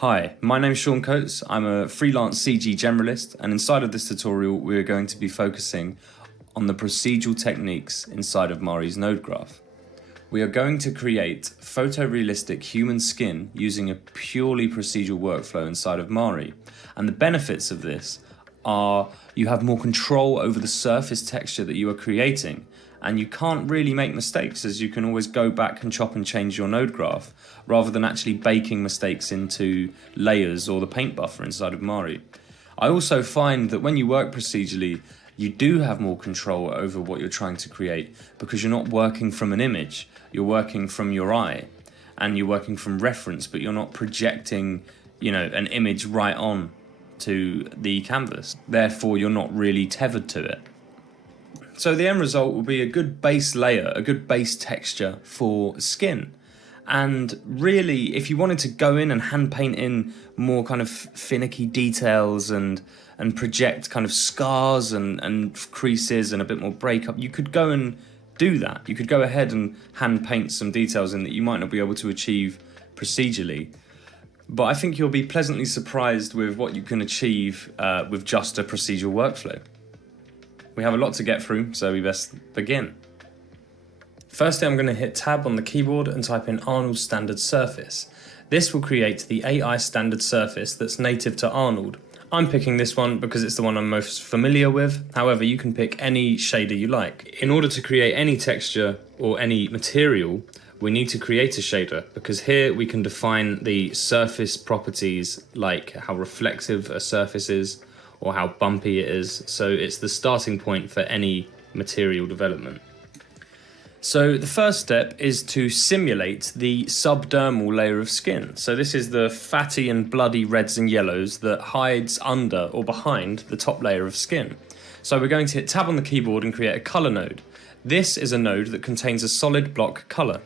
Hi, my name is Sean Coates. I'm a freelance CG generalist, and inside of this tutorial we're going to be focusing on the procedural techniques inside of Mari's node graph. We are going to create photorealistic human skin using a purely procedural workflow inside of Mari. And the benefits of this are you have more control over the surface texture that you are creating, and you can't really make mistakes as you can always go back and chop and change your node graph rather than actually baking mistakes into layers or the paint buffer inside of Mari. I also find that when you work procedurally, you do have more control over what you're trying to create because you're not working from an image, you're working from your eye and you're working from reference, but you're not projecting, an image right on to the canvas. Therefore, you're not really tethered to it. So the end result will be a good base layer, a good base texture for skin. And really, if you wanted to go in and hand paint in more kind of finicky details and project kind of scars and creases and a bit more breakup, you could go and do that. You could go ahead and hand paint some details in that you might not be able to achieve procedurally. But I think you'll be pleasantly surprised with what you can achieve with just a procedural workflow. We have a lot to get through, so we best begin. Firstly, I'm going to hit Tab on the keyboard and type in Arnold's standard surface. This will create the AI standard surface that's native to Arnold. I'm picking this one because it's the one I'm most familiar with. However, you can pick any shader you like. In order to create any texture or any material, we need to create a shader because here we can define the surface properties like how reflective a surface is or how bumpy it is. So it's the starting point for any material development. So the first step is to simulate the subdermal layer of skin. So this is the fatty and bloody reds and yellows that hides under or behind the top layer of skin. So we're going to hit Tab on the keyboard and create a color node. This is a node that contains a solid block color.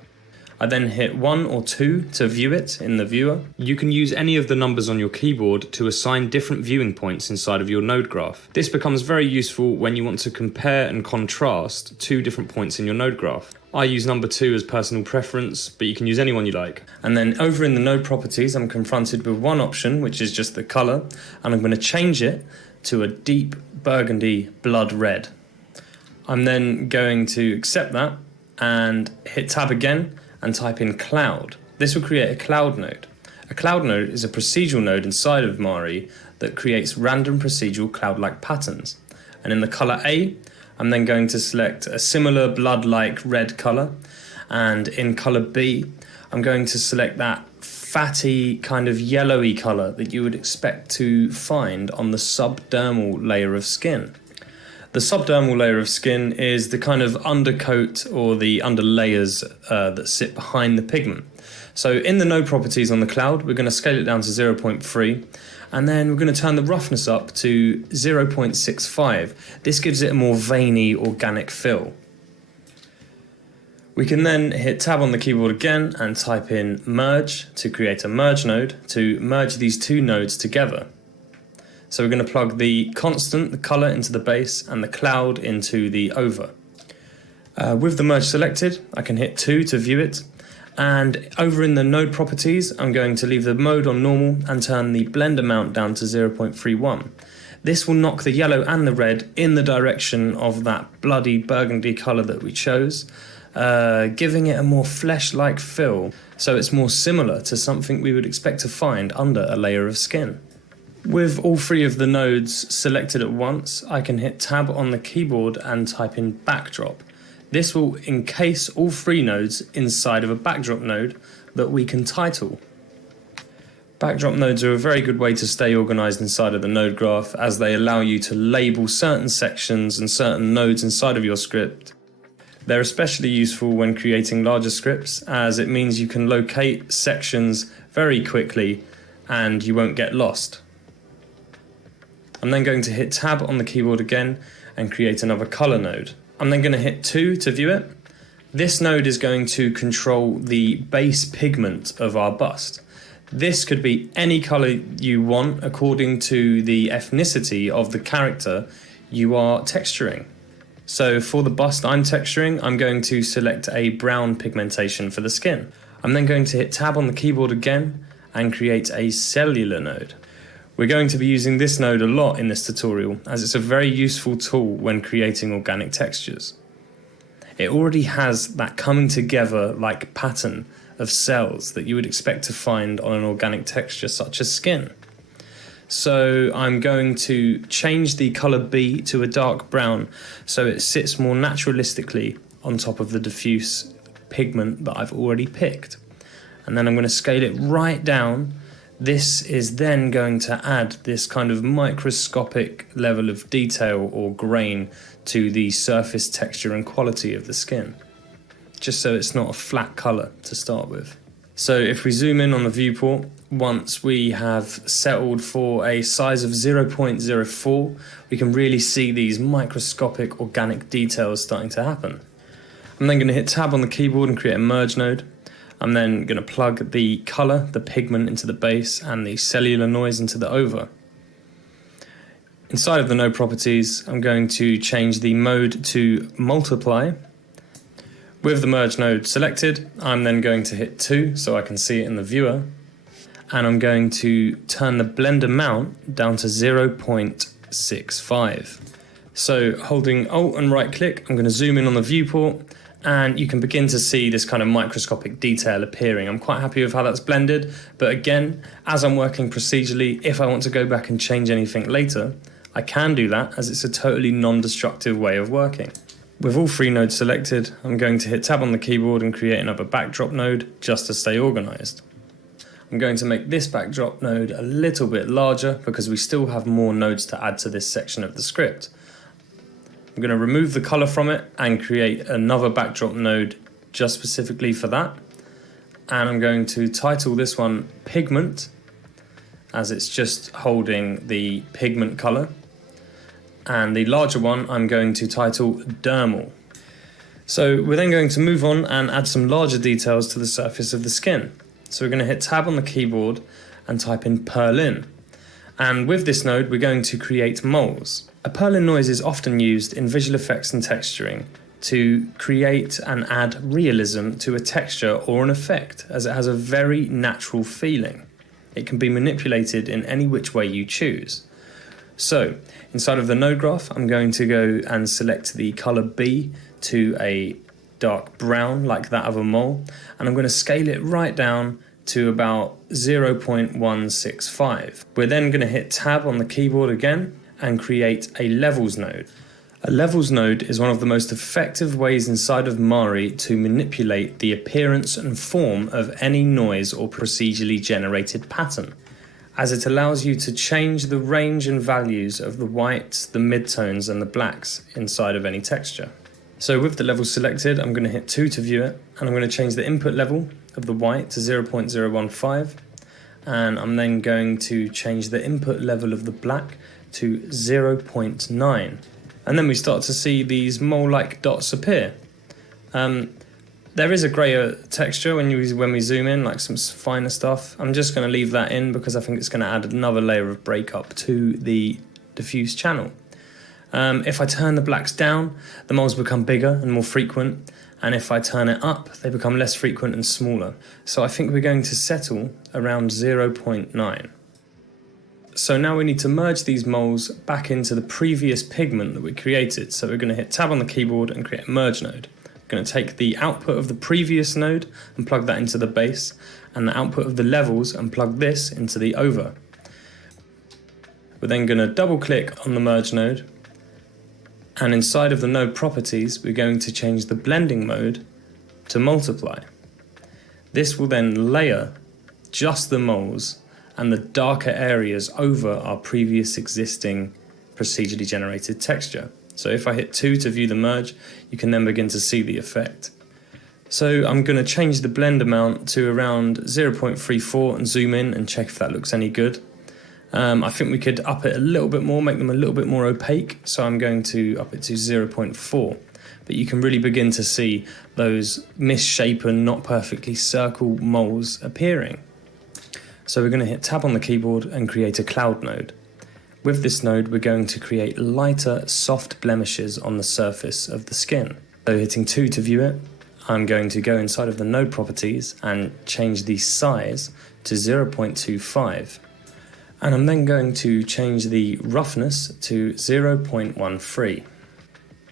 I then hit 1 or 2 to view it in the viewer. You can use any of the numbers on your keyboard to assign different viewing points inside of your node graph. This becomes very useful when you want to compare and contrast two different points in your node graph. I use number 2 as personal preference, but you can use any one you like. And then over in the node properties, I'm confronted with one option, which is just the color, and I'm going to change it to a deep burgundy blood red. I'm then going to accept that and hit Tab again and type in cloud. This will create a cloud node. A cloud node is a procedural node inside of Mari that creates random procedural cloud-like patterns. And in the color A, I'm then going to select a similar blood-like red color. And in color B, I'm going to select that fatty kind of yellowy color that you would expect to find on the subdermal layer of skin. The subdermal layer of skin is the kind of undercoat or the underlayers that sit behind the pigment. So in the node properties on the cloud, we're going to scale it down to 0.3, and then we're going to turn the roughness up to 0.65. This gives it a more veiny, organic feel. We can then hit Tab on the keyboard again and type in merge to create a merge node to merge these two nodes together. So we're going to plug the constant, the color, into the base and the cloud into the over. With the merge selected, I can hit 2 to view it. And over in the node properties, I'm going to leave the mode on normal and turn the blend amount down to 0.31. This will knock the yellow and the red in the direction of that bloody burgundy color that we chose, giving it a more flesh-like feel. So it's more similar to something we would expect to find under a layer of skin. With all 3 of the nodes selected at once, I can hit Tab on the keyboard and type in backdrop. This will encase all 3 nodes inside of a backdrop node that we can title. Backdrop nodes are a very good way to stay organized inside of the node graph as they allow you to label certain sections and certain nodes inside of your script. They're especially useful when creating larger scripts as it means you can locate sections very quickly and you won't get lost. I'm then going to hit Tab on the keyboard again and create another color node. I'm then going to hit 2 to view it. This node is going to control the base pigment of our bust. This could be any color you want according to the ethnicity of the character you are texturing. So for the bust I'm texturing, I'm going to select a brown pigmentation for the skin. I'm then going to hit Tab on the keyboard again and create a cellular node. We're going to be using this node a lot in this tutorial as it's a very useful tool when creating organic textures. It already has that coming together like pattern of cells that you would expect to find on an organic texture such as skin. So I'm going to change the color B to a dark brown so it sits more naturalistically on top of the diffuse pigment that I've already picked. And then I'm going to scale it right down. This is then going to add this kind of microscopic level of detail or grain to the surface texture and quality of the skin, just so it's not a flat color to start with. So if we zoom in on the viewport, once we have settled for a size of 0.04, we can really see these microscopic organic details starting to happen. I'm then going to hit tab on the keyboard and create a merge node. I'm then going to plug the color, the pigment into the base and the cellular noise into the over. Inside of the node properties, I'm going to change the mode to multiply. With the merge node selected, I'm then going to hit 2 so I can see it in the viewer. And I'm going to turn the blend amount down to 0.65. So holding Alt and right click, I'm going to zoom in on the viewport, and you can begin to see this kind of microscopic detail appearing. I'm quite happy with how that's blended, but again, as I'm working procedurally, if I want to go back and change anything later, I can do that as it's a totally non-destructive way of working. With all 3 nodes selected, I'm going to hit tab on the keyboard and create another backdrop node just to stay organized. I'm going to make this backdrop node a little bit larger because we still have more nodes to add to this section of the script. I'm going to remove the color from it and create another backdrop node just specifically for that. And I'm going to title this one Pigment, as it's just holding the pigment color. And the larger one I'm going to title Dermal. So we're then going to move on and add some larger details to the surface of the skin. So we're going to hit tab on the keyboard and type in Purlin. And with this node, we're going to create moles. A Purlin noise is often used in visual effects and texturing to create and add realism to a texture or an effect, as it has a very natural feeling. It can be manipulated in any which way you choose. So, inside of the node graph, I'm going to go and select the color B to a dark brown like that of a mole, and I'm going to scale it right down to about 0.165. We're then going to hit tab on the keyboard again and create a levels node. A levels node is one of the most effective ways inside of Mari to manipulate the appearance and form of any noise or procedurally generated pattern, as it allows you to change the range and values of the whites, the midtones and the blacks inside of any texture. So with the level selected, I'm going to hit 2 to view it, and I'm going to change the input level of the white to 0.015, and I'm then going to change the input level of the black to 0.9. And then we start to see these mole-like dots appear. There is a grayer texture when we zoom in, like some finer stuff. I'm just going to leave that in because I think it's going to add another layer of breakup to the diffuse channel. If I turn the blacks down, the moles become bigger and more frequent, and if I turn it up, they become less frequent and smaller. So I think we're going to settle around 0.9. So now we need to merge these moles back into the previous pigment that we created. So we're going to hit tab on the keyboard and create a merge node. We're going to take the output of the previous node and plug that into the base, and the output of the levels and plug this into the over. We're then going to double click on the merge node, and inside of the node properties we're going to change the blending mode to multiply. This will then layer just the moles and the darker areas over our previous existing procedurally generated texture. So if I hit 2 to view the merge, you can then begin to see the effect. So I'm going to change the blend amount to around 0.34 and zoom in and check if that looks any good. I think we could up it a little bit more, make them a little bit more opaque, so I'm going to up it to 0.4. But you can really begin to see those misshapen, not perfectly circle moles appearing. So we're going to hit tab on the keyboard and create a cloud node. With this node, we're going to create lighter, soft blemishes on the surface of the skin. So hitting 2 to view it, I'm going to go inside of the node properties and change the size to 0.25. And I'm then going to change the roughness to 0.13.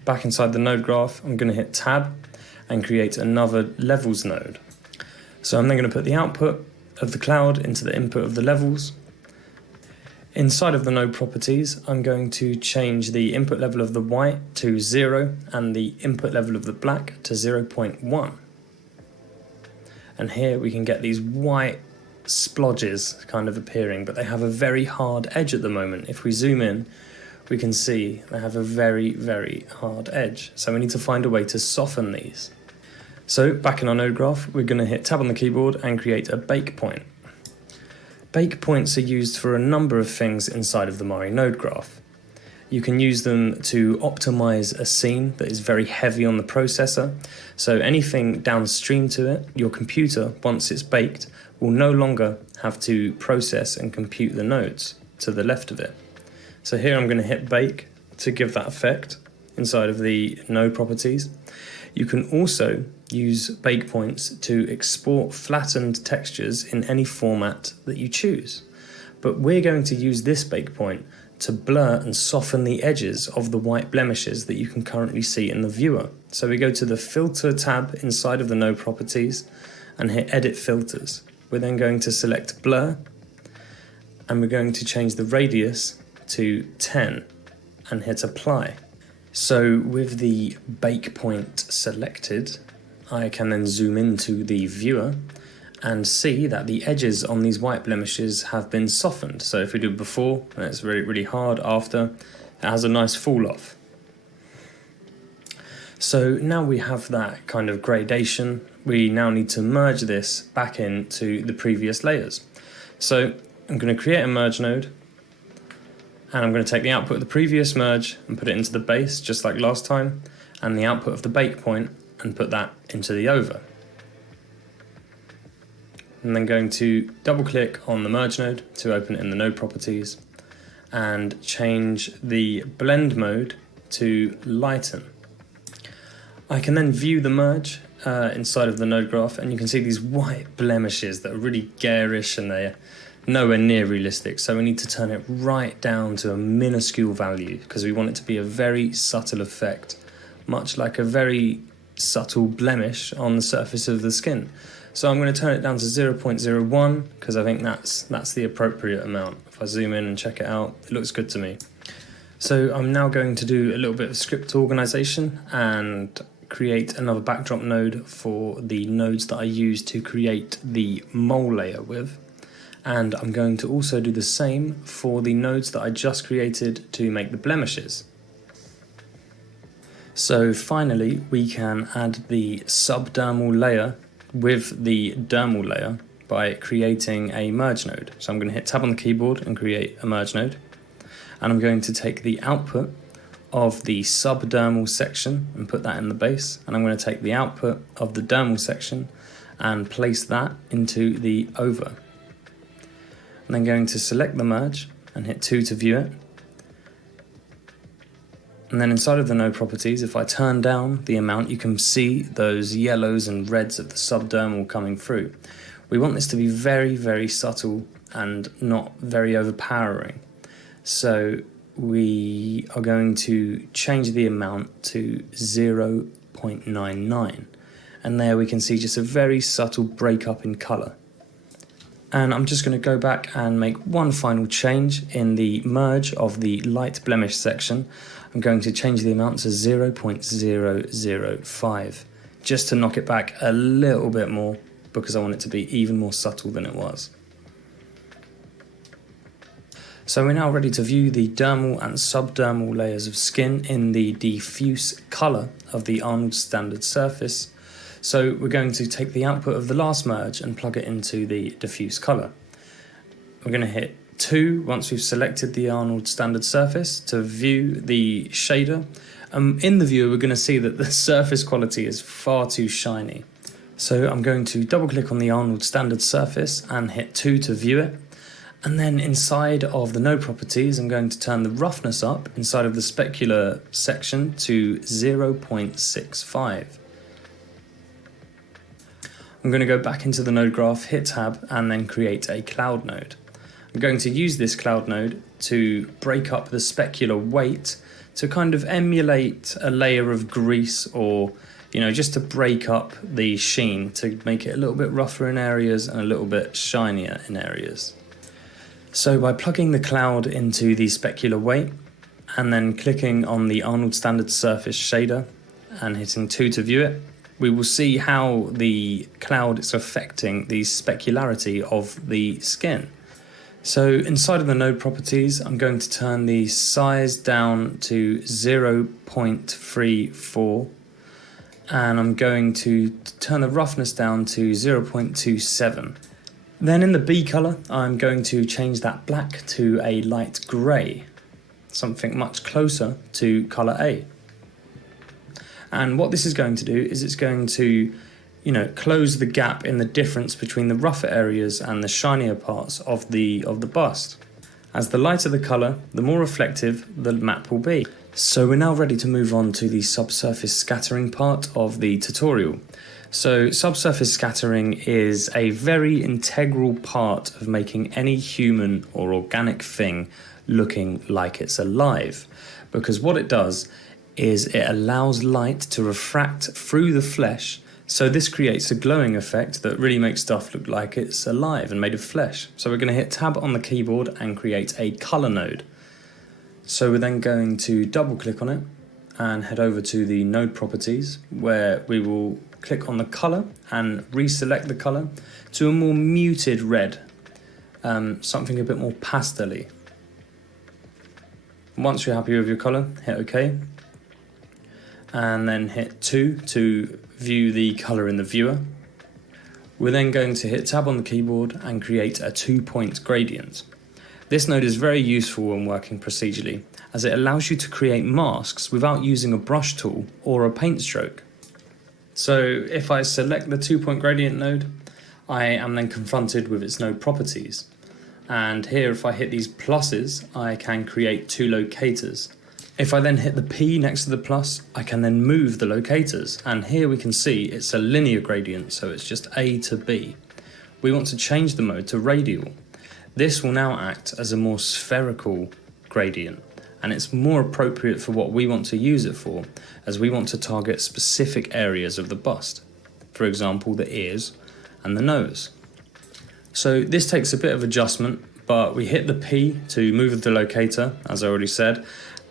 Back inside the node graph, I'm going to hit Tab and create another levels node. So I'm then going to put the output of the cloud into the input of the levels. Inside of the node properties, I'm going to change the input level of the white to 0 and the input level of the black to 0.1. And here we can get these white splodges kind of appearing, but they have a very hard edge at the moment. If we zoom in, we can see they have a very, very hard edge. So we need to find a way to soften these. So back in our node graph, we're going to hit Tab on the keyboard and create a bake point. Bake points are used for a number of things inside of the Mari node graph. You can use them to optimize a scene that is very heavy on the processor. So anything downstream to it, your computer, once it's baked, will no longer have to process and compute the nodes to the left of it. So here I'm going to hit bake to give that effect inside of the node properties. You can also use bake points to export flattened textures in any format that you choose. But we're going to use this bake point to blur and soften the edges of the white blemishes that you can currently see in the viewer. So we go to the filter tab inside of the node properties and hit edit filters. We're then going to select blur and we're going to change the radius to 10 and hit apply. So with the bake point selected, I can then zoom into the viewer and see that the edges on these white blemishes have been softened. So if we do before, and it's really, really hard, after, it has a nice fall off. So now we have that kind of gradation, we now need to merge this back into the previous layers. So I'm going to create a merge node, and I'm going to take the output of the previous merge and put it into the base, just like last time, and the output of the bake point and put that into the over. I'm then going to double click on the merge node to open it in the node properties and change the blend mode to lighten. I can then view the merge inside of the node graph, and you can see these white blemishes that are really garish and they're nowhere near realistic. So we need to turn it right down to a minuscule value because we want it to be a very subtle effect, much like a very subtle blemish on the surface of the skin. So I'm going to turn it down to 0.01 because I think that's the appropriate amount. If I zoom in and check it out, it looks good to me. So I'm now going to do a little bit of script organization and create another backdrop node for the nodes that I use to create the mole layer with. And I'm going to also do the same for the nodes that I just created to make the blemishes. So finally, we can add the subdermal layer with the dermal layer by creating a merge node. So I'm going to hit Tab on the keyboard and create a merge node. And I'm going to take the output of the subdermal section and put that in the base. And I'm going to take the output of the dermal section and place that into the over. I'm then going to select the merge and hit 2 to view it. And then inside of the node properties, if I turn down the amount, you can see those yellows and reds of the subdermal coming through. We want this to be very, very subtle and not very overpowering. So we are going to change the amount to 0.99. And there we can see just a very subtle breakup in colour. And I'm just going to go back and make one final change in the merge of the light blemish section. I'm going to change the amount to 0.005 just to knock it back a little bit more because I want it to be even more subtle than it was. So we're now ready to view the dermal and subdermal layers of skin in the diffuse colour of the Arnold standard surface. So we're going to take the output of the last merge and plug it into the diffuse colour. We're going to hit 2 once we've selected the Arnold standard surface to view the shader. In the viewer, we're going to see that the surface quality is far too shiny. So I'm going to double click on the Arnold standard surface and hit 2 to view it. And then inside of the node properties, I'm going to turn the roughness up inside of the specular section to 0.65. I'm going to go back into the node graph, hit tab, and then create a cloud node. I'm going to use this cloud node to break up the specular weight to kind of emulate a layer of grease, or just to break up the sheen to make it a little bit rougher in areas and a little bit shinier in areas. So by plugging the cloud into the specular weight and then clicking on the Arnold Standard Surface shader and hitting 2 to view it, we will see how the cloud is affecting the specularity of the skin. So inside of the node properties, I'm going to turn the size down to 0.34, and I'm going to turn the roughness down to 0.27. Then in the B color, I'm going to change that black to a light gray, something much closer to color A. And what this is going to do is it's going to close the gap in the difference between the rougher areas and the shinier parts of the bust. As the lighter the colour, the more reflective the map will be. So we're now ready to move on to the subsurface scattering part of the tutorial. So subsurface scattering is a very integral part of making any human or organic thing looking like it's alive, because what it does is it allows light to refract through the flesh. So this creates a glowing effect that really makes stuff look like it's alive and made of flesh. So we're going to hit tab on the keyboard and create a color node. So we're then going to double click on it and head over to the node properties, where we will click on the color and reselect the color to a more muted red, something a bit more pastel-y. Once you're happy with your color, hit OK, and then hit 2 to view the color in the viewer. We're then going to hit tab on the keyboard and create a 2-point gradient. This node is very useful when working procedurally, as it allows you to create masks without using a brush tool or a paint stroke. So if I select the 2-point gradient node, I am then confronted with its node properties. And here, if I hit these pluses, I can create 2 locators. If I then hit the P next to the plus, I can then move the locators, and here we can see it's a linear gradient, so it's just A to B. We want to change the mode to radial. This will now act as a more spherical gradient, and it's more appropriate for what we want to use it for, as we want to target specific areas of the bust, for example the ears and the nose. So this takes a bit of adjustment, but we hit the P to move the locator, as I already said,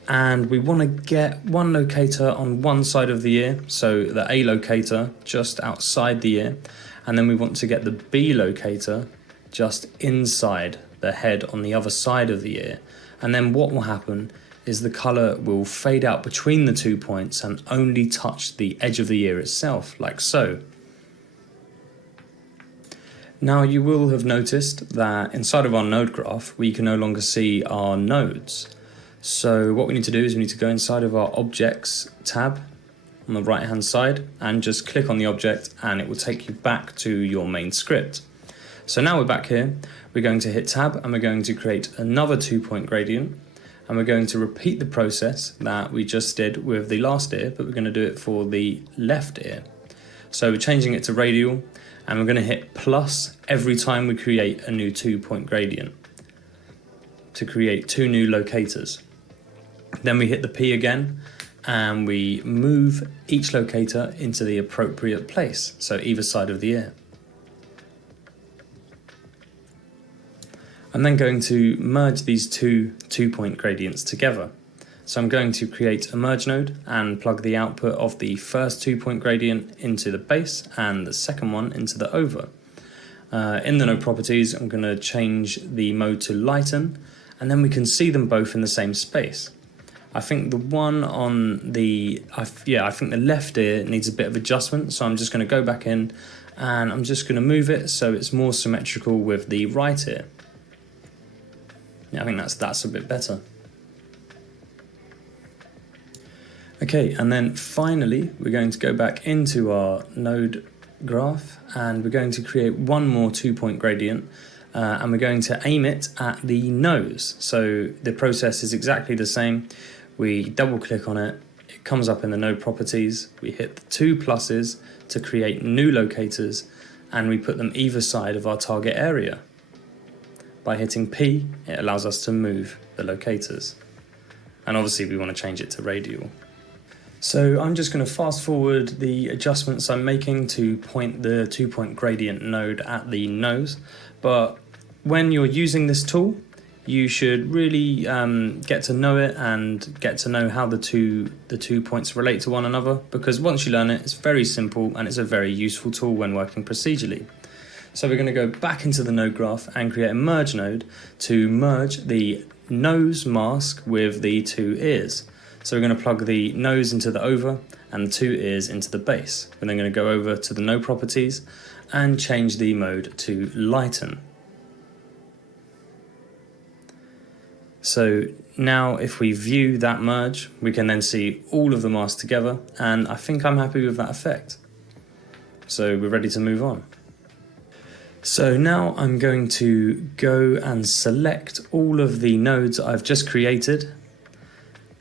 and we want to get one locator on one side of the ear, so the A locator just outside the ear, and then we want to get the B locator just inside the head on the other side of the ear. And then what will happen is the colour will fade out between the 2 points and only touch the edge of the ear itself, like so. Now you will have noticed that inside of our node graph we can no longer see our nodes. So what we need to do is we need to go inside of our Objects tab on the right hand side and just click on the object, and it will take you back to your main script. So now we're back here, we're going to hit tab and we're going to create another 2-point gradient, and we're going to repeat the process that we just did with the last ear, but we're going to do it for the left ear. So we're changing it to radial, and we're going to hit plus every time we create a new 2-point gradient to create 2 new locators. Then we hit the P again and we move each locator into the appropriate place, so either side of the ear. I'm then going to merge these 2-point gradients together. So I'm going to create a merge node and plug the output of the first 2-point gradient into the base and the second one into the over. In the node properties, I'm going to change the mode to lighten, and then we can see them both in the same space. I think the one on the, I think the left ear needs a bit of adjustment, so I'm just going to go back in and I'm just going to move it so it's more symmetrical with the right ear. Yeah, I think that's a bit better. Okay, and then finally we're going to go back into our node graph and we're going to create one more 2-point gradient, and we're going to aim it at the nose. So the process is exactly the same. We double click on it, it comes up in the node properties, we hit the 2 pluses to create new locators, and we put them either side of our target area. By hitting P, it allows us to move the locators. And obviously we want to change it to radial. So I'm just going to fast forward the adjustments I'm making to point the 2-point gradient node at the nose. But when you're using this tool, you should really get to know it and get to know how the two points relate to one another, because once you learn it, it's very simple and it's a very useful tool when working procedurally. So we're going to go back into the node graph and create a merge node to merge the nose mask with the two ears. So we're going to plug the nose into the over and the two ears into the base. We're then going to go over to the node properties and change the mode to lighten. So now if we view that merge, we can then see all of the masks together, and I think I'm happy with that effect. So we're ready to move on. So now I'm going to go and select all of the nodes I've just created,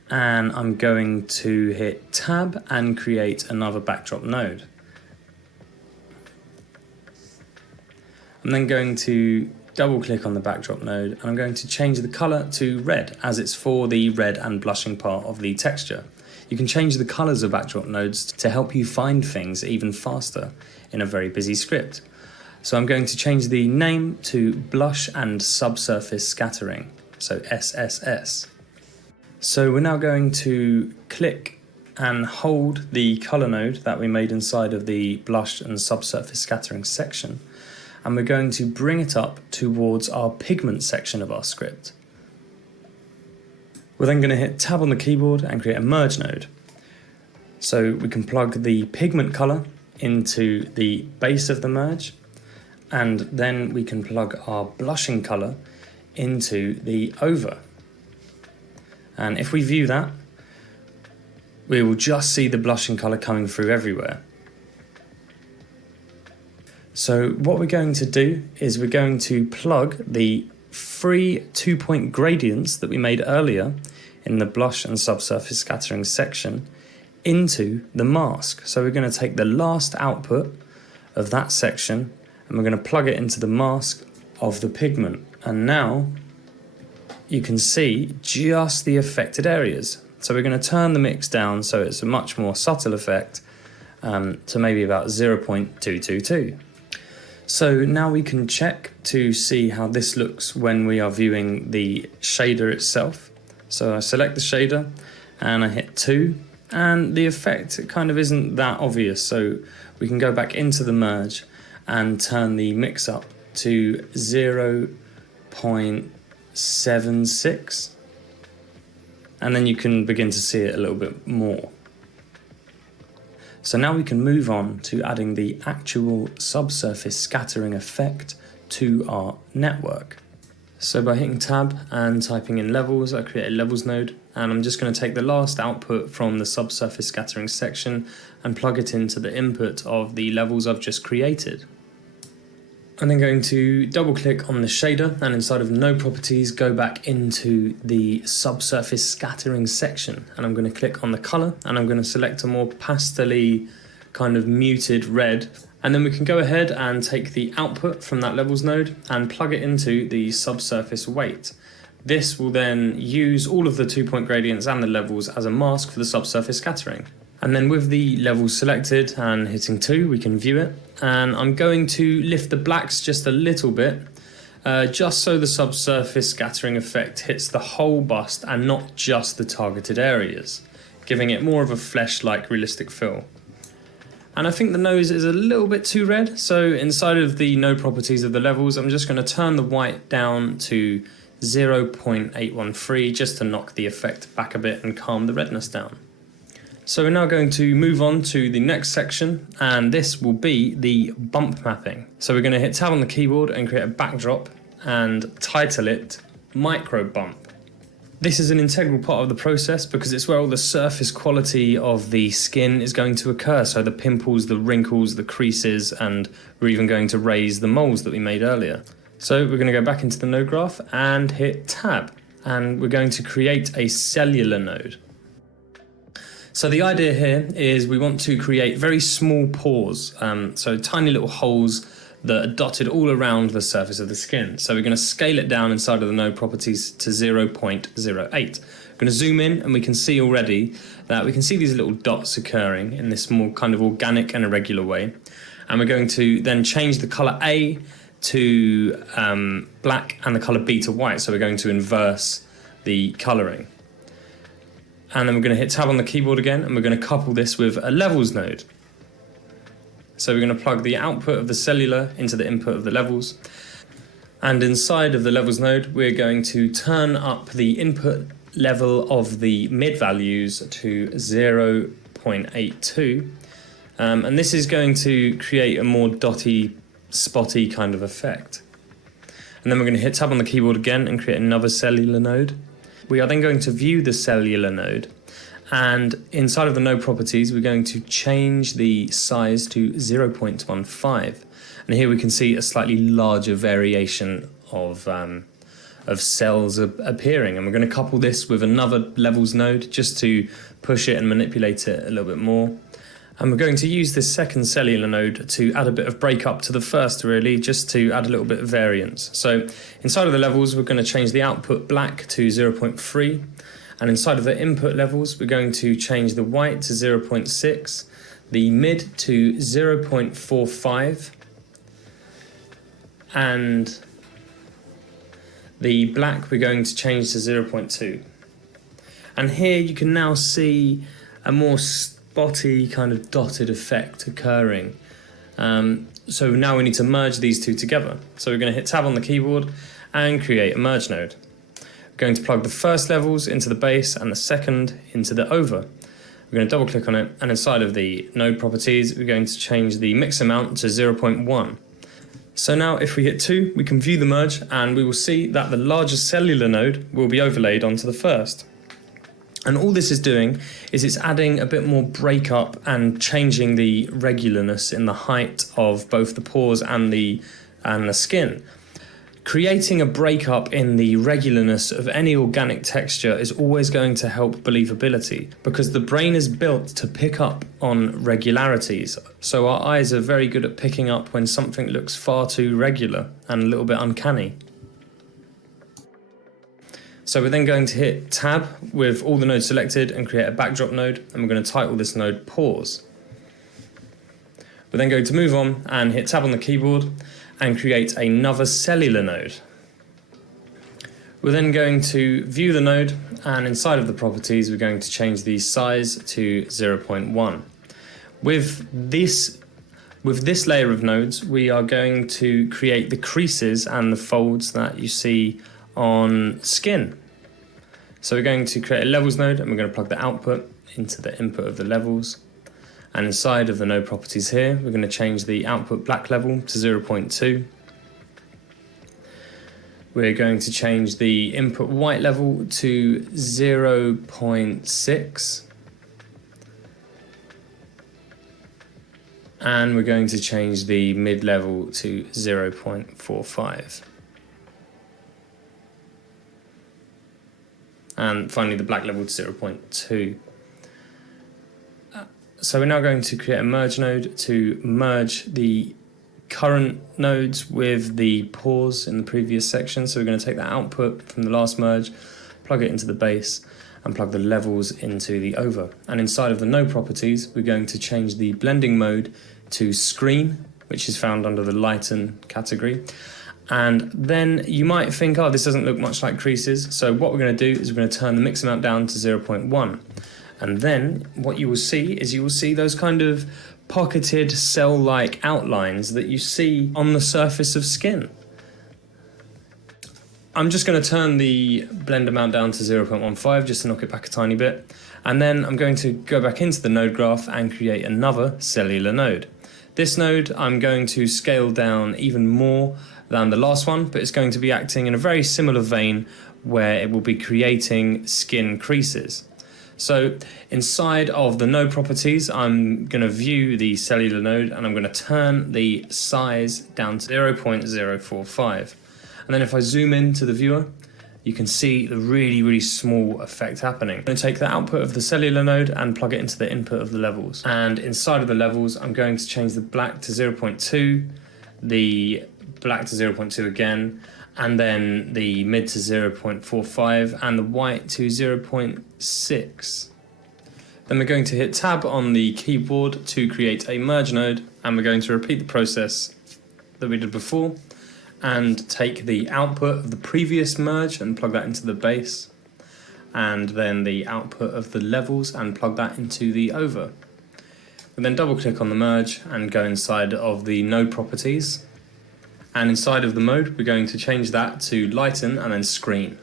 and I'm going to hit Tab and create another backdrop node. I'm then going to double click on the backdrop node, and I'm going to change the color to red, as it's for the red and blushing part of the texture. You can change the colors of backdrop nodes to help you find things even faster in a very busy script. So I'm going to change the name to Blush and Subsurface Scattering, so SSS. So we're now going to click and hold the color node that we made inside of the Blush and Subsurface Scattering section, and we're going to bring it up towards our pigment section of our script. We're then going to hit Tab on the keyboard and create a merge node. So we can plug the pigment color into the base of the merge, and then we can plug our blushing color into the over. And if we view that, we will just see the blushing color coming through everywhere. So what we're going to do is we're going to plug the 3 2-point gradients that we made earlier in the Blush and Subsurface Scattering section into the mask. So we're going to take the last output of that section and we're going to plug it into the mask of the pigment. And now you can see just the affected areas. So we're going to turn the mix down so it's a much more subtle effect to maybe about 0.222. So now we can check to see how this looks when we are viewing the shader itself. So I select the shader and I hit 2, and the effect kind of isn't that obvious. So we can go back into the merge and turn the mix up to 0.76, and then you can begin to see it a little bit more. So now we can move on to adding the actual subsurface scattering effect to our network. So by hitting Tab and typing in levels, I create a levels node, and I'm just going to take the last output from the subsurface scattering section and plug it into the input of the levels I've just created. I'm then going to double click on the shader, and inside of node properties go back into the subsurface scattering section, and I'm going to click on the color and I'm going to select a more pastel-y kind of muted red, and then we can go ahead and take the output from that levels node and plug it into the subsurface weight. This will then use all of the 2-point gradients and the levels as a mask for the subsurface scattering. And then with the levels selected and hitting 2, we can view it. And I'm going to lift the blacks just a little bit, just so the subsurface scattering effect hits the whole bust and not just the targeted areas, giving it more of a flesh-like realistic feel. And I think the nose is a little bit too red, so inside of the node properties of the levels, I'm just going to turn the white down to 0.813 just to knock the effect back a bit and calm the redness down. So we're now going to move on to the next section, and this will be the bump mapping. So we're going to hit Tab on the keyboard and create a backdrop and title it Micro Bump. This is an integral part of the process because it's where all the surface quality of the skin is going to occur. So the pimples, the wrinkles, the creases, and we're even going to raise the moles that we made earlier. So we're going to go back into the node graph and hit Tab, and we're going to create a cellular node. So the idea here is we want to create very small pores, so tiny little holes that are dotted all around the surface of the skin. So we're going to scale it down inside of the node properties to 0.08. We're going to zoom in, and we can see already that we can see these little dots occurring in this more kind of organic and irregular way. And we're going to then change the color A to black and the color B to white. So we're going to inverse the coloring. And then we're going to hit tab on the keyboard again, and we're going to couple this with a levels node. So we're going to plug the output of the cellular into the input of the levels. And inside of the levels node, we're going to turn up the input level of the mid values to 0.82. And this is going to create a more dotty, spotty kind of effect. And then we're going to hit tab on the keyboard again and create another cellular node. We are then going to view the cellular node, and inside of the node properties we're going to change the size to 0.15, and here we can see a slightly larger variation of cells appearing, and we're going to couple this with another levels node just to push it and manipulate it a little bit more. And we're going to use this second cellular node to add a bit of breakup to the first, really, just to add a little bit of variance. So inside of the levels, we're going to change the output black to 0.3. And inside of the input levels, we're going to change the white to 0.6, the mid to 0.45, and the black we're going to change to 0.2. And here you can now see a more spotty kind of dotted effect occurring. So now we need to merge these two together. So we're going to hit tab on the keyboard and create a merge node. We're going to plug the first levels into the base and the second into the over. We're going to double click on it, and inside of the node properties we're going to change the mix amount to 0.1. So now if we hit 2, we can view the merge, and we will see that the larger cellular node will be overlaid onto the first. And all this is doing is it's adding a bit more breakup and changing the regularness in the height of both the pores and the skin. Creating a breakup in the regularness of any organic texture is always going to help believability, because the brain is built to pick up on regularities. So our eyes are very good at picking up when something looks far too regular and a little bit uncanny. So we're then going to hit tab with all the nodes selected and create a backdrop node, and we're going to title this node pores. We're then going to move on and hit tab on the keyboard and create another cellular node. We're then going to view the node, and inside of the properties we're going to change the size to 0.1. With this layer of nodes we are going to create the creases and the folds that you see on skin. So we're going to create a levels node, and we're going to plug the output into the input of the levels. And inside of the node properties here, we're going to change the output black level to 0.2. We're going to change the input white level to 0.6. And we're going to change the mid level to 0.45. And finally the black level to 0.2. So we're now going to create a merge node to merge the current nodes with the pores in the previous section. So we're going to take that output from the last merge, plug it into the base, and plug the levels into the over. And inside of the node properties, we're going to change the blending mode to screen, which is found under the lighten category. And then you might think, oh, this doesn't look much like creases. So what we're going to do is we're going to turn the mix amount down to 0.1. And then what you will see is you will see those kind of pocketed cell-like outlines that you see on the surface of skin. I'm just going to turn the blend amount down to 0.15 just to knock it back a tiny bit. And then I'm going to go back into the node graph and create another cellular node. This node I'm going to scale down even more than the last one, but it's going to be acting in a very similar vein where it will be creating skin creases. So inside of the node properties, I'm going to view the cellular node, and I'm going to turn the size down to 0.045. And then if I zoom into the viewer, you can see the really small effect happening. I'm going to take the output of the cellular node and plug it into the input of the levels. And inside of the levels, I'm going to change the black to 0.2, the black to 0.2 again, and then the mid to 0.45 and the white to 0.6. Then we're going to hit tab on the keyboard to create a merge node, and we're going to repeat the process that we did before and take the output of the previous merge and plug that into the base, and then the output of the levels and plug that into the over. We then double click on the merge and go inside of the node properties, and inside of the mode we're going to change that to lighten and then screen.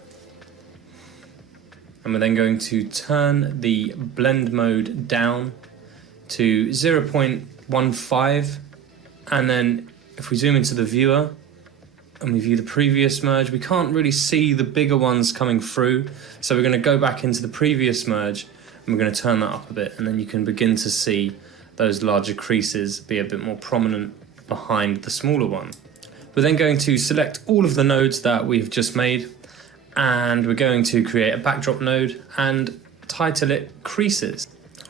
And we're then going to turn the blend mode down to 0.15, and then if we zoom into the viewer and we view the previous merge, we can't really see the bigger ones coming through, so we're going to go back into the previous merge and we're going to turn that up a bit, and then you can begin to see those larger creases be a bit more prominent behind the smaller one. We're then going to select all of the nodes that we've just made, and we're going to create a backdrop node and title it creases.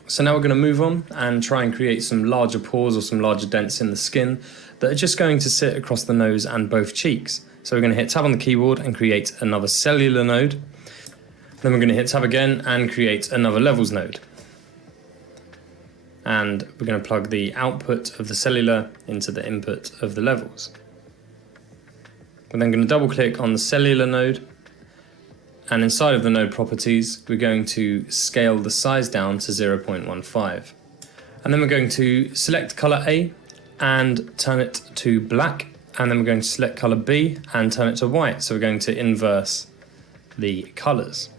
So now we're going to move on and try and create some larger pores or some larger dents in the skin that are just going to sit across the nose and both cheeks. So we're going to hit tab on the keyboard and create another cellular node. Then we're going to hit tab again and create another levels node. And we're going to plug the output of the cellular into the input of the levels. We're then going to double click on the cellular node, and inside of the node properties we're going to scale the size down to 0.15. And then we're going to select color A and turn it to black, and then we're going to select color B and turn it to white. So we're going to inverse the colors.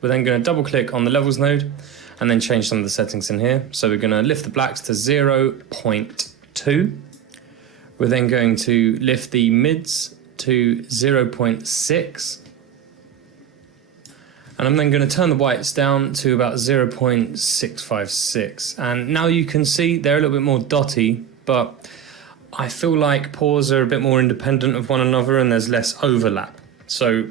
We're then going to double click on the levels node and then change some of the settings in here. So we're going to lift the blacks to 0.2. We're then going to lift the mids to 0.6. And I'm then going to turn the whites down to about 0.656. And now you can see they're a little bit more dotty, but I feel like pores are a bit more independent of one another and there's less overlap. So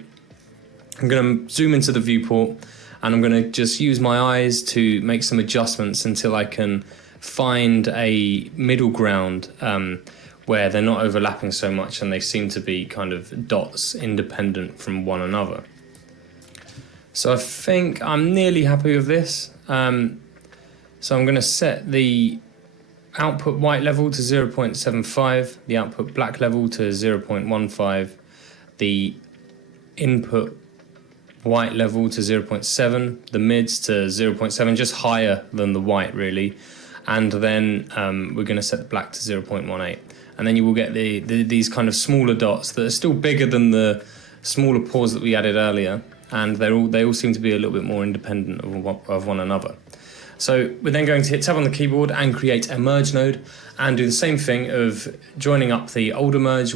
I'm going to zoom into the viewport and I'm going to just use my eyes to make some adjustments until I can find a middle ground where they're not overlapping so much and they seem to be kind of dots independent from one another. So I think I'm nearly happy with this. So I'm going to set the output white level to 0.75, the output black level to 0.15, the input white level to 0.7, the mids to 0.7, just higher than the white really, and then we're going to set the black to 0.18, and then you will get these kind of smaller dots that are still bigger than the smaller pores that we added earlier, and they all seem to be a little bit more independent of one another. So we're then going to hit tab on the keyboard and create a merge node and do the same thing of joining up the older merge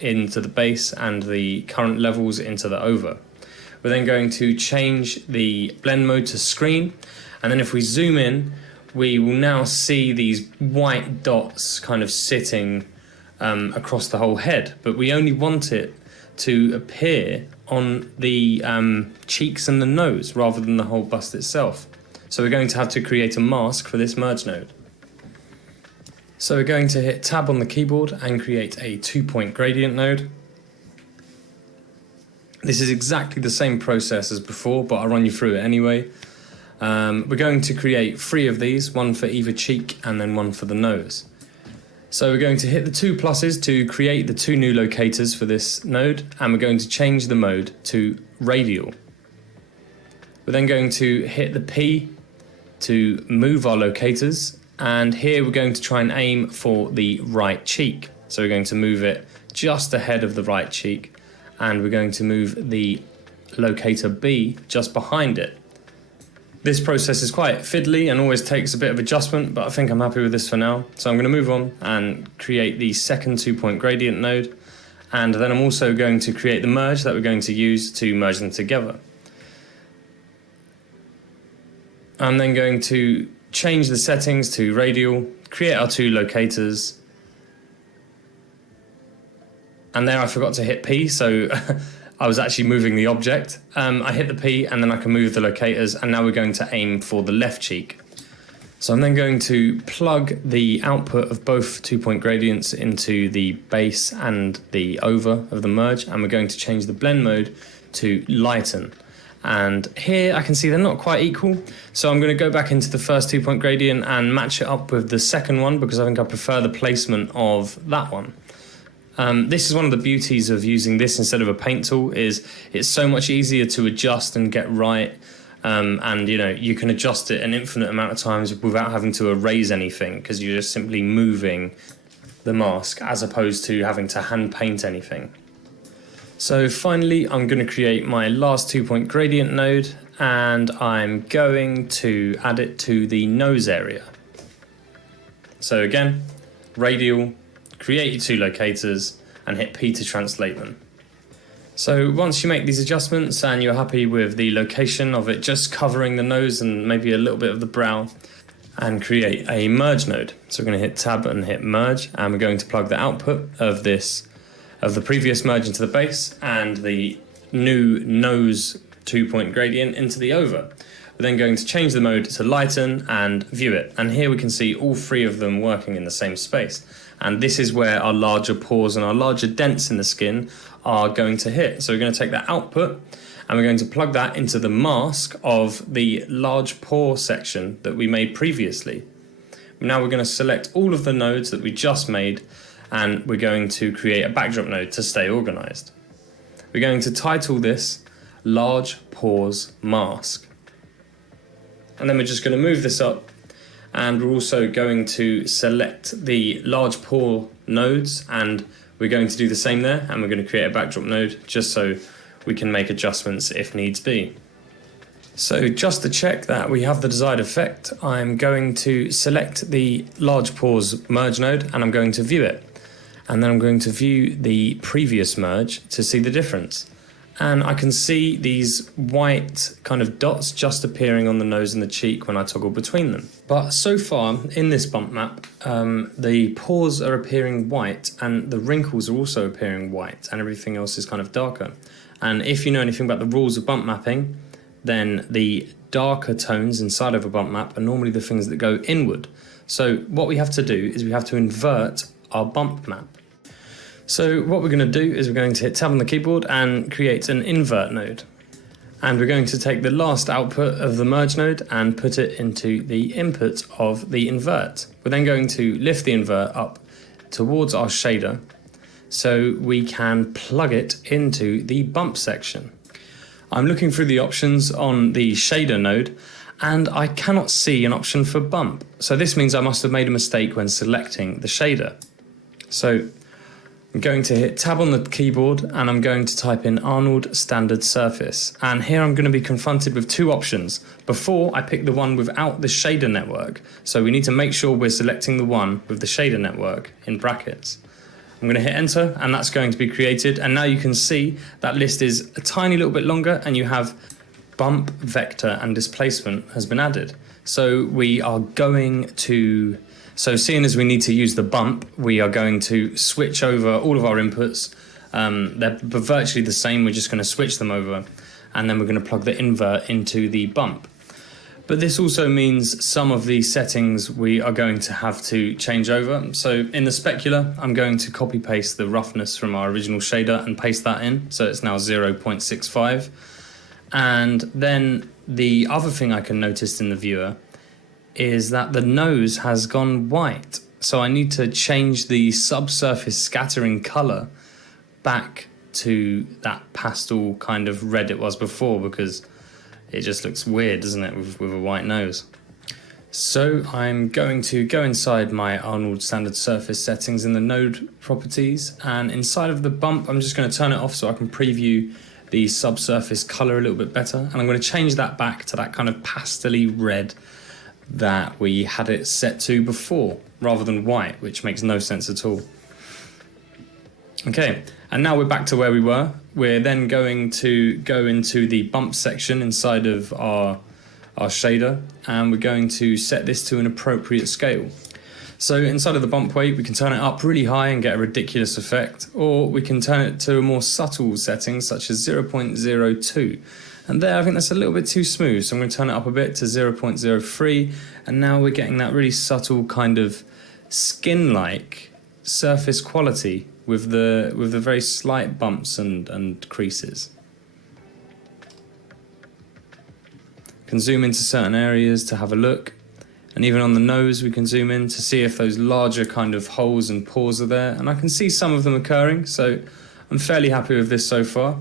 into the base and the current levels into the over. We're then going to change the blend mode to screen, and then if we zoom in, we will now see these white dots kind of sitting across the whole head, but we only want it to appear on the cheeks and the nose rather than the whole bust itself. So we're going to have to create a mask for this merge node. So we're going to hit tab on the keyboard and create a 2-point gradient node. This is exactly the same process as before, but I'll run you through it anyway. We're going to create 3 of these, one for either cheek and then one for the nose. So we're going to hit the 2 pluses to create the 2 new locators for this node, and we're going to change the mode to radial. We're then going to hit the P to move our locators, and here we're going to try and aim for the right cheek. So we're going to move it just ahead of the right cheek, and we're going to move the locator B just behind it. This process is quite fiddly and always takes a bit of adjustment, but I think I'm happy with this for now. So I'm going to move on and create the second 2-point gradient node, and then I'm also going to create the merge that we're going to use to merge them together. I'm then going to change the settings to radial, create our 2 locators, and there I forgot to hit P, so I was actually moving the object. I hit the P and then I can move the locators, and now we're going to aim for the left cheek. So I'm then going to plug the output of both 2-point gradients into the base and the over of the merge, and we're going to change the blend mode to lighten. And here I can see they're not quite equal, so I'm going to go back into the first 2-point gradient and match it up with the second one, because I think I prefer the placement of that one. This is one of the beauties of using this instead of a paint tool, is it's so much easier to adjust and get right. And you can adjust it an infinite amount of times without having to erase anything, because you're just simply moving the mask as opposed to having to hand paint anything. So finally, I'm going to create my last 2-point gradient node, and I'm going to add it to the nose area. So again, radial, create your 2 locators and hit P to translate them. So once you make these adjustments and you're happy with the location of it just covering the nose and maybe a little bit of the brow, and create a merge node. So we're going to hit tab and hit merge, and we're going to plug the output of the previous merge into the base and the new nose 2-point gradient into the over. We're then going to change the mode to lighten and view it. And here we can see all 3 of them working in the same space. And this is where our larger pores and our larger dents in the skin are going to hit. So we're going to take that output and we're going to plug that into the mask of the large pore section that we made previously. Now we're going to select all of the nodes that we just made, and we're going to create a backdrop node to stay organized. We're going to title this Large Pores Mask. And then we're just going to move this up, and we're also going to select the large pore nodes, and we're going to do the same there, and we're going to create a backdrop node just so we can make adjustments if needs be. So just to check that we have the desired effect, I'm going to select the large pores merge node and I'm going to view it. And then I'm going to view the previous merge to see the difference. And I can see these white kind of dots just appearing on the nose and the cheek when I toggle between them. But so far in this bump map, the pores are appearing white and the wrinkles are also appearing white, and everything else is kind of darker. And if you know anything about the rules of bump mapping, then the darker tones inside of a bump map are normally the things that go inward. So what we have to do is we have to invert our bump map. So what we're going to do is we're going to hit tab on the keyboard and create an invert node. And we're going to take the last output of the merge node and put it into the input of the invert. We're then going to lift the invert up towards our shader so we can plug it into the bump section. I'm looking through the options on the shader node and I cannot see an option for bump. So this means I must have made a mistake when selecting the shader. So I'm going to hit tab on the keyboard and I'm going to type in Arnold Standard Surface. And here I'm going to be confronted with 2 options. Before, I picked the one without the shader network. So we need to make sure we're selecting the one with the shader network in brackets. I'm going to hit enter and that's going to be created. And now you can see that list is a tiny little bit longer and you have bump, vector and displacement has been added. So we are going to... So seeing as we need to use the bump, we are going to switch over all of our inputs. They're virtually the same, we're just going to switch them over and then we're going to plug the invert into the bump. But this also means some of the settings we are going to have to change over. So in the specular, I'm going to copy paste the roughness from our original shader and paste that in. So it's now 0.65. And then the other thing I can notice in the viewer is that the nose has gone white. So I need to change the subsurface scattering color back to that pastel kind of red it was before, because it just looks weird, doesn't it, with a white nose. So I'm going to go inside my Arnold Standard Surface settings in the node properties, and inside of the bump, I'm just going to turn it off so I can preview the subsurface color a little bit better. And I'm going to change that back to that kind of pastel-y red that we had it set to before, rather than white, which makes no sense at all. Okay, and now we're back to where we were. We're then going to go into the bump section inside of our shader, and we're going to set this to an appropriate scale. So inside of the bump weight, we can turn it up really high and get a ridiculous effect, or we can turn it to a more subtle setting such as 0.02. And there, I think that's a little bit too smooth, so I'm going to turn it up a bit to 0.03, and now we're getting that really subtle kind of skin-like surface quality with the very slight bumps and creases. Can zoom into certain areas to have a look, and even on the nose we can zoom in to see if those larger kind of holes and pores are there, and I can see some of them occurring, so I'm fairly happy with this so far.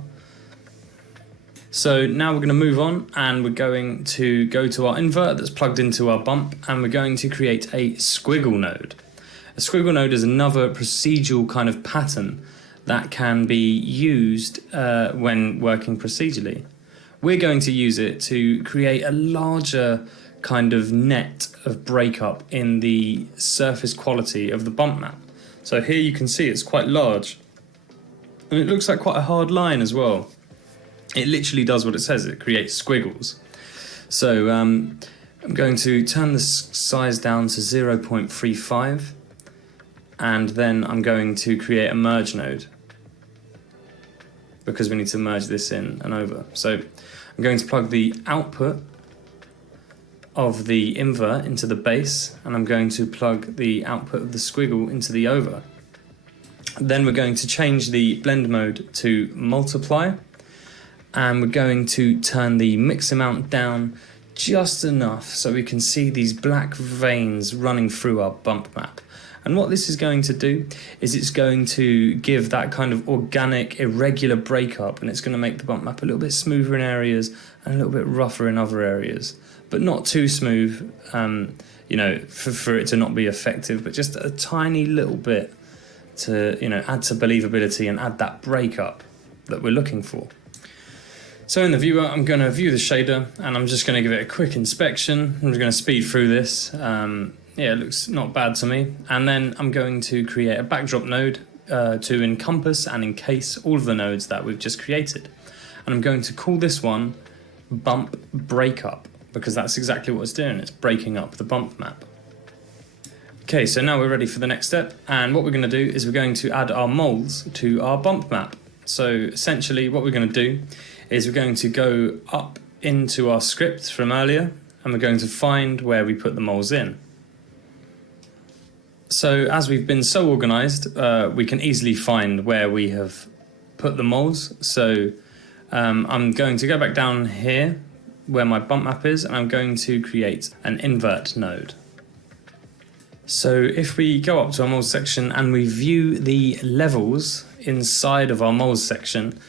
So now we're going to move on, and we're going to go to our invert that's plugged into our bump, and we're going to create a squiggle node. A squiggle node is another procedural kind of pattern that can be used when working procedurally. We're going to use it to create a larger kind of net of breakup in the surface quality of the bump map. So here you can see it's quite large, and it looks like quite a hard line as well. It literally does what it says, it creates squiggles. So I'm going to turn the size down to 0.35, and then I'm going to create a merge node, because we need to merge this in and over. So I'm going to plug the output of the invert into the base, and I'm going to plug the output of the squiggle into the over. Then we're going to change the blend mode to multiply, and we're going to turn the mix amount down just enough so we can see these black veins running through our bump map. And what this is going to do is it's going to give that kind of organic, irregular breakup, and it's going to make the bump map a little bit smoother in areas and a little bit rougher in other areas, but not too smooth, you know, for it to not be effective, but just a tiny little bit to, you know, add to believability and add that breakup that we're looking for. So in the viewer, I'm going to view the shader, and I'm just going to give it a quick inspection. I'm just going to speed through this. Yeah, it looks not bad to me. And then I'm going to create a backdrop node to encompass and encase all of the nodes that we've just created. And I'm going to call this one Bump Breakup, because that's exactly what it's doing. It's breaking up the bump map. Okay, so now we're ready for the next step. And what we're going to do is we're going to add our moles to our bump map. So essentially what we're going to do is we're going to go up into our script from earlier, and we're going to find where we put the moles in. So as we've been so organized, we can easily find where we have put the moles. So I'm going to go back down here where my bump map is, and I'm going to create an invert node. So if we go up to our moles section and we view the levels inside of our moles section,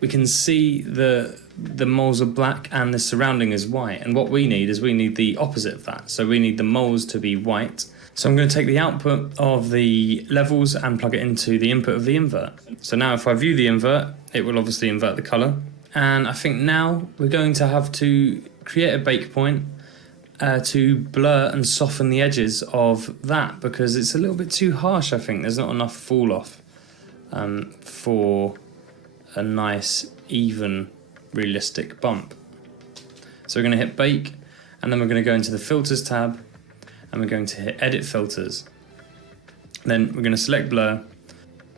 we can see the moles are black and the surrounding is white. And what we need is we need the opposite of that. So we need the moles to be white. So I'm going to take the output of the levels and plug it into the input of the invert. So now if I view the invert, it will obviously invert the color. And I think now we're going to have to create a bake point to blur and soften the edges of that, because it's a little bit too harsh, I think. There's not enough fall off for a nice, even, realistic bump. So we're going to hit bake, and then we're going to go into the filters tab, and we're going to hit edit filters. Then we're going to select blur.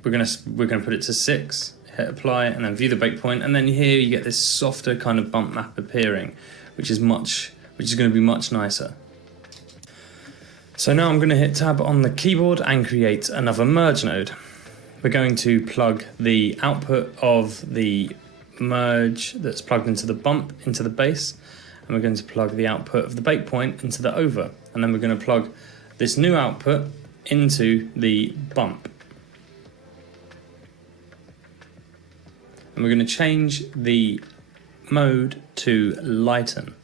We're going to put it to 6, hit apply, and then view the bake point. And then here you get this softer kind of bump map appearing, which is going to be much nicer. So now I'm going to hit tab on the keyboard and create another merge node. We're going to plug the output of the merge that's plugged into the bump into the base, and we're going to plug the output of the bake point into the over, and then we're going to plug this new output into the bump. And we're going to change the mode to lighten.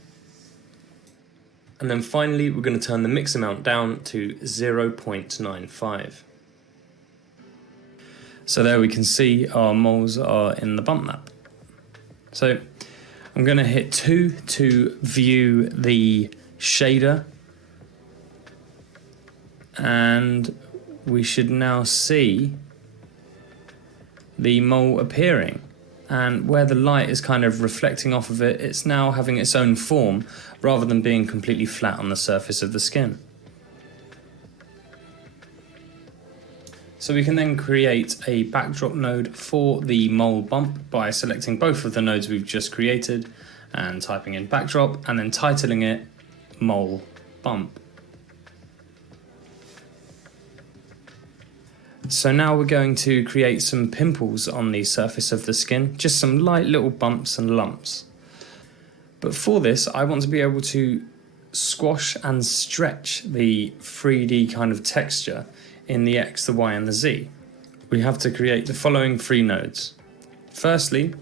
And then finally we're going to turn the mix amount down to 0.95. So there we can see our moles are in the bump map. So I'm going to hit 2 to view the shader, and we should now see the mole appearing, and where the light is kind of reflecting off of it, it's now having its own form rather than being completely flat on the surface of the skin. So we can then create a backdrop node for the mole bump by selecting both of the nodes we've just created and typing in backdrop and then titling it mole bump. So now we're going to create some pimples on the surface of the skin, just some light little bumps and lumps. But for this, I want to be able to squash and stretch the 3D kind of texture in the X, the Y and the Z. We have to create the following 3 nodes. Firstly,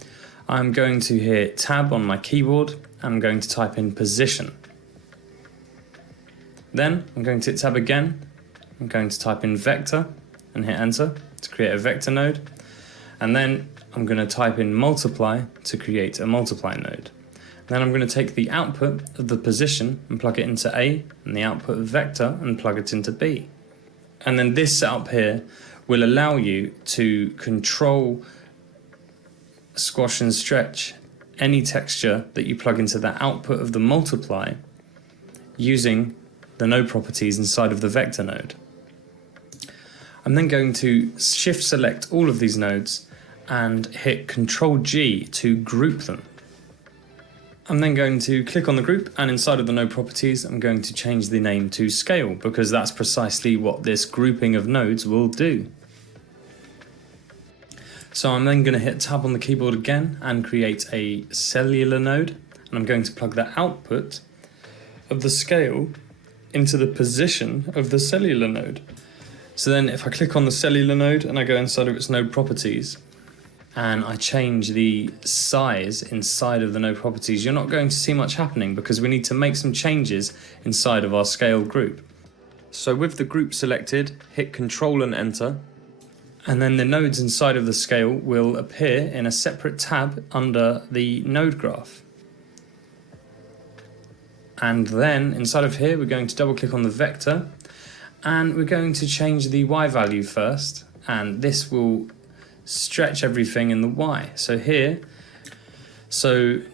I'm going to hit tab on my keyboard and I'm going to type in position. Then I'm going to hit tab again, I'm going to type in vector and hit enter to create a vector node. And then I'm going to type in multiply to create a multiply node. Then I'm going to take the output of the position and plug it into A, and the output of vector and plug it into B. And then this setup here will allow you to control, squash and stretch any texture that you plug into the output of the multiply using the node properties inside of the vector node. I'm then going to shift select all of these nodes and hit Ctrl G to group them. I'm then going to click on the group, and inside of the node properties I'm going to change the name to scale, because that's precisely what this grouping of nodes will do. So I'm then going to hit tab on the keyboard again and create a cellular node, and I'm going to plug the output of the scale into the position of the cellular node. So then if I click on the cellular node and I go inside of its node properties and I change the size inside of the node properties, you're not going to see much happening because we need to make some changes inside of our scale group. So with the group selected, hit Control and enter, and then the nodes inside of the scale will appear in a separate tab under the node graph. And then inside of here we're going to double click on the vector, and we're going to change the Y value first, and this will stretch everything in the Y. So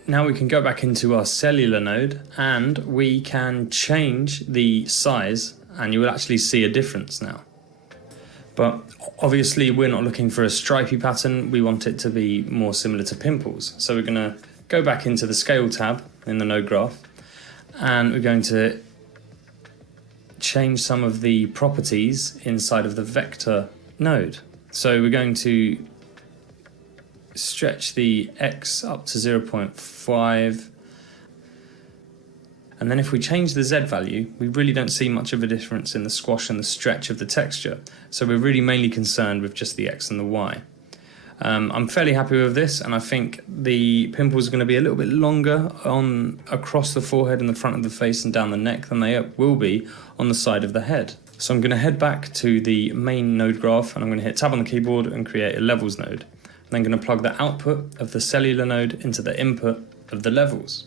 now we can go back into our cellular node and we can change the size, and you will actually see a difference now. But obviously we're not looking for a stripy pattern, we want it to be more similar to pimples. So we're going to go back into the scale tab in the node graph, and we're going to change some of the properties inside of the vector node. So we're going to stretch the X up to 0.5, and then if we change the Z value, we really don't see much of a difference in the squash and the stretch of the texture. So we're really mainly concerned with just the X and the Y. I'm fairly happy with this, and I think the pimples are going to be a little bit longer across the forehead and the front of the face and down the neck than they will be on the side of the head. So I'm going to head back to the main node graph, and I'm going to hit tab on the keyboard and create a levels node. I'm then going to plug the output of the cellular node into the input of the levels.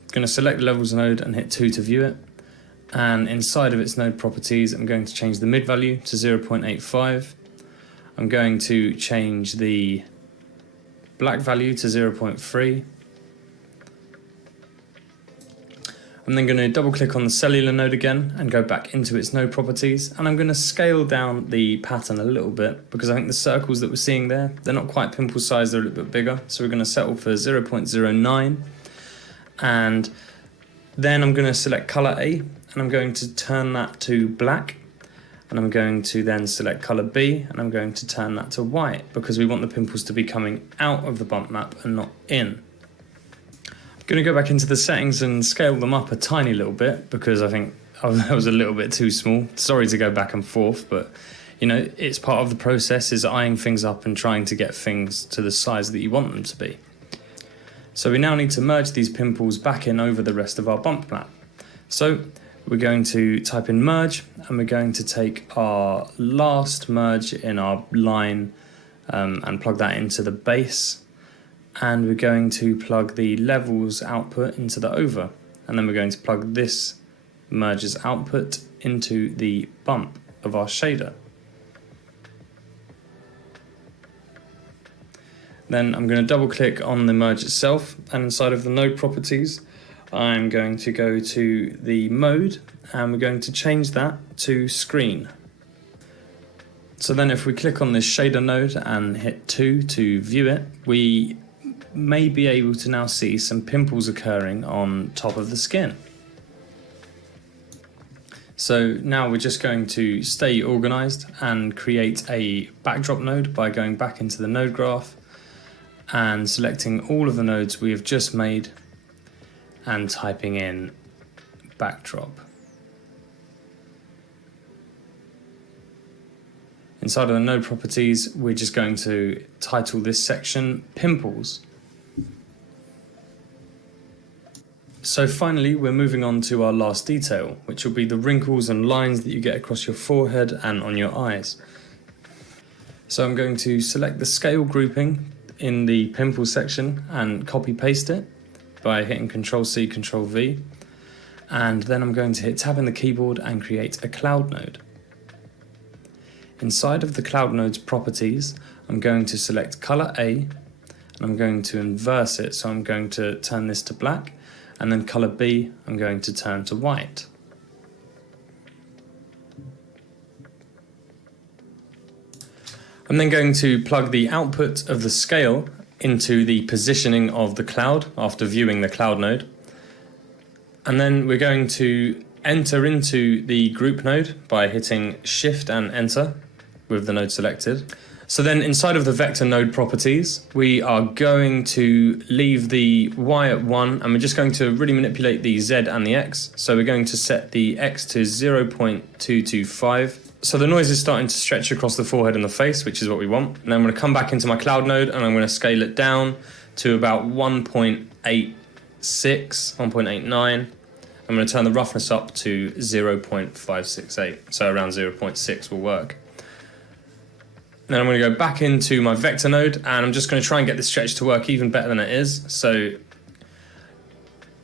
I'm going to select the levels node and hit 2 to view it. And inside of its node properties, I'm going to change the mid value to 0.85. I'm going to change the black value to 0.3. I'm then going to double click on the cellular node again and go back into its node properties, and I'm going to scale down the pattern a little bit because I think the circles that we're seeing there, they're not quite pimple size, they're a little bit bigger. So we're going to settle for 0.09, and then I'm going to select color A, and I'm going to turn that to black, and I'm going to then select color B, and I'm going to turn that to white because we want the pimples to be coming out of the bump map and not in. I'm going to go back into the settings and scale them up a tiny little bit because I think that was a little bit too small. Sorry to go back and forth, but you know, it's part of the process, is eyeing things up and trying to get things to the size that you want them to be. So we now need to merge these pimples back in over the rest of our bump map. So we're going to type in merge, and we're going to take our last merge in our line and plug that into the base, and we're going to plug the levels output into the over, and then we're going to plug this merge's output into the bump of our shader. Then I'm going to double click on the merge itself, and inside of the node properties I'm going to go to the mode, and we're going to change that to screen. So then if we click on this shader node and hit 2 to view it, we may be able to now see some pimples occurring on top of the skin. So now we're just going to stay organized and create a backdrop node by going back into the node graph and selecting all of the nodes we have just made and typing in backdrop. Inside of the node properties, we're just going to title this section Pimples. So finally, we're moving on to our last detail, which will be the wrinkles and lines that you get across your forehead and on your eyes. So I'm going to select the scale grouping in the pimple section and copy paste it by hitting Ctrl+C, Ctrl+V. And then I'm going to hit tab in the keyboard and create a cloud node. Inside of the cloud node's properties, I'm going to select color A and I'm going to inverse it. So I'm going to turn this to black, and then color B, I'm going to turn to white. I'm then going to plug the output of the scale into the positioning of the cloud after viewing the cloud node. And then we're going to enter into the group node by hitting Shift and Enter with the node selected. So then inside of the vector node properties, we are going to leave the Y at 1, and we're just going to really manipulate the Z and the X. So we're going to set the X to 0.225. So the noise is starting to stretch across the forehead and the face, which is what we want. And then I'm going to come back into my cloud node and I'm going to scale it down to about 1.86, 1.89. I'm going to turn the roughness up to 0.568, so around 0.6 will work. Then I'm going to go back into my vector node and I'm just going to try and get the stretch to work even better than it is. So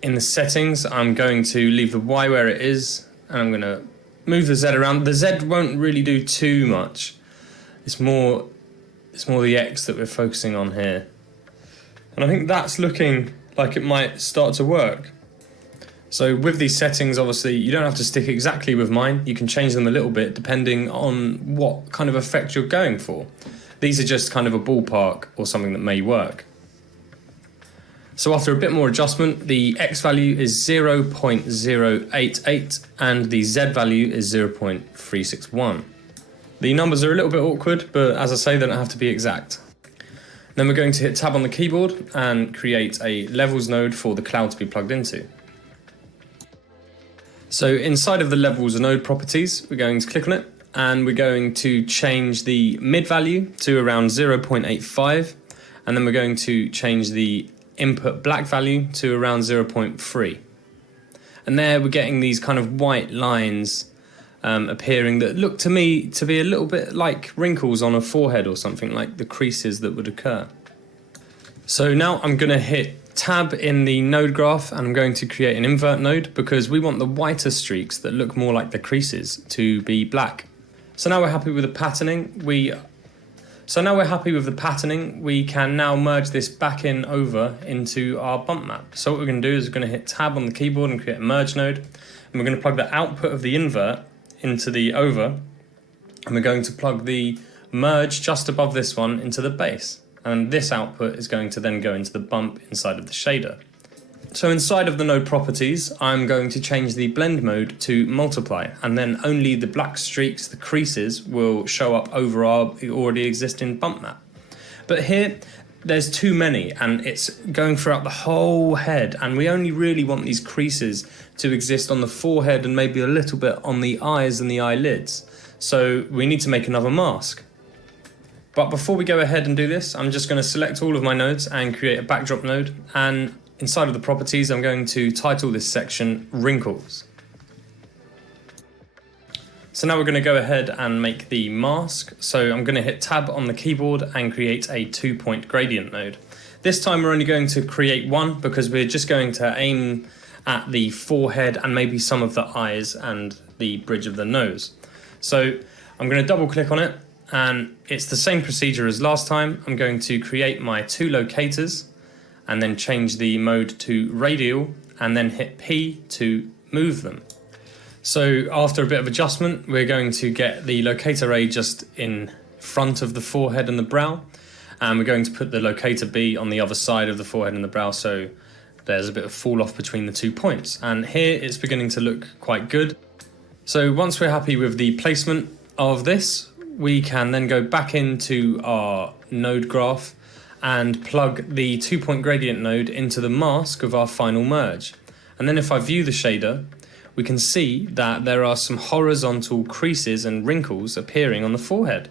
in the settings, I'm going to leave the Y where it is and I'm going to move the Z around. The Z won't really do too much. It's more the X that we're focusing on here. And I think that's looking like it might start to work. So with these settings, obviously, you don't have to stick exactly with mine. You can change them a little bit depending on what kind of effect you're going for. These are just kind of a ballpark or something that may work. So after a bit more adjustment, the X value is 0.088 and the Z value is 0.361. The numbers are a little bit awkward, but as I say, they don't have to be exact. Then we're going to hit tab on the keyboard and create a levels node for the cloud to be plugged into. So inside of the levels node properties, we're going to click on it and we're going to change the mid value to around 0.85, and then we're going to change the input black value to around 0.3. And there we're getting these kind of white lines appearing that look to me to be a little bit like wrinkles on a forehead or something, like the creases that would occur. So now I'm going to hit tab in the node graph and I'm going to create an invert node because we want the whiter streaks that look more like the creases to be black. So now we're happy with the patterning. We can now merge this back over into our bump map. So what we're going to do is we're going to hit tab on the keyboard and create a merge node, and we're going to plug the output of the invert into the over, and we're going to plug the merge just above this one into the base. And this output is going to then go into the bump inside of the shader. So inside of the node properties, I'm going to change the blend mode to multiply, and then only the black streaks, the creases, will show up over our already existing bump map. But here, there's too many, and it's going throughout the whole head, and we only really want these creases to exist on the forehead and maybe a little bit on the eyes and the eyelids. So we need to make another mask. But before we go ahead and do this, I'm just going to select all of my nodes and create a backdrop node, and inside of the properties, I'm going to title this section Wrinkles. So now we're going to go ahead and make the mask. So I'm going to hit tab on the keyboard and create a 2-point gradient node. This time we're only going to create one because we're just going to aim at the forehead and maybe some of the eyes and the bridge of the nose. So I'm going to double click on it, and it's the same procedure as last time. I'm going to create my two locators and then change the mode to radial and then hit P to move them. So after a bit of adjustment, we're going to get the locator A just in front of the forehead and the brow, and we're going to put the locator B on the other side of the forehead and the brow, so there's a bit of fall off between the 2 points. And here it's beginning to look quite good. So once we're happy with the placement of this, we can then go back into our node graph and plug the 2-point gradient node into the mask of our final merge. And then if I view the shader, we can see that there are some horizontal creases and wrinkles appearing on the forehead.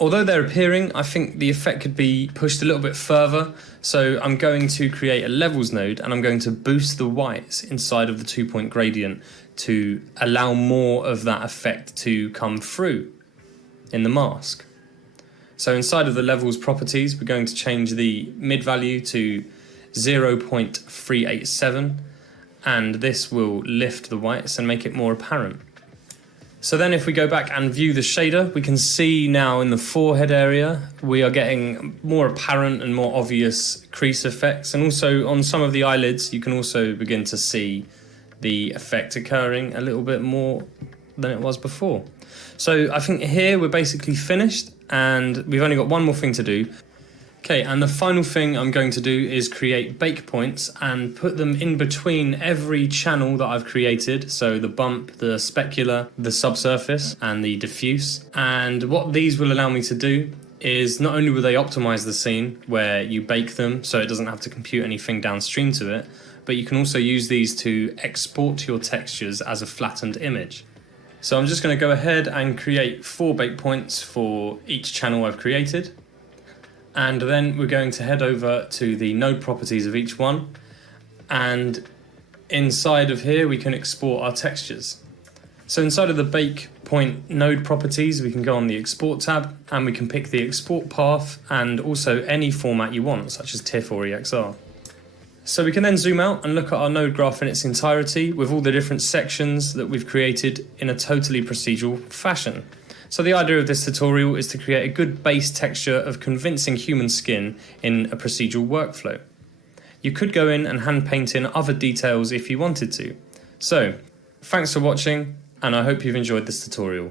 Although they're appearing, I think the effect could be pushed a little bit further. So I'm going to create a levels node and I'm going to boost the whites inside of the 2-point gradient to allow more of that effect to come through in the mask. So inside of the levels properties, we're going to change the mid value to 0.387, and this will lift the whites and make it more apparent. So then if we go back and view the shader, we can see now in the forehead area, we are getting more apparent and more obvious crease effects. And also on some of the eyelids, you can also begin to see the effect occurring a little bit more than it was before. So I think here we're basically finished and we've only got one more thing to do. Okay, and the final thing I'm going to do is create bake points and put them in between every channel that I've created. So the bump, the specular, the subsurface, and the diffuse. And what these will allow me to do is not only will they optimize the scene where you bake them so it doesn't have to compute anything downstream to it, but you can also use these to export your textures as a flattened image. So I'm just going to go ahead and create 4 bake points for each channel I've created. And then we're going to head over to the node properties of each one, and inside of here we can export our textures. So inside of the bake point node properties, we can go on the export tab and we can pick the export path and also any format you want, such as TIFF or EXR. So we can then zoom out and look at our node graph in its entirety with all the different sections that we've created in a totally procedural fashion. So the idea of this tutorial is to create a good base texture of convincing human skin in a procedural workflow. You could go in and hand paint in other details if you wanted to. So, thanks for watching, and I hope you've enjoyed this tutorial.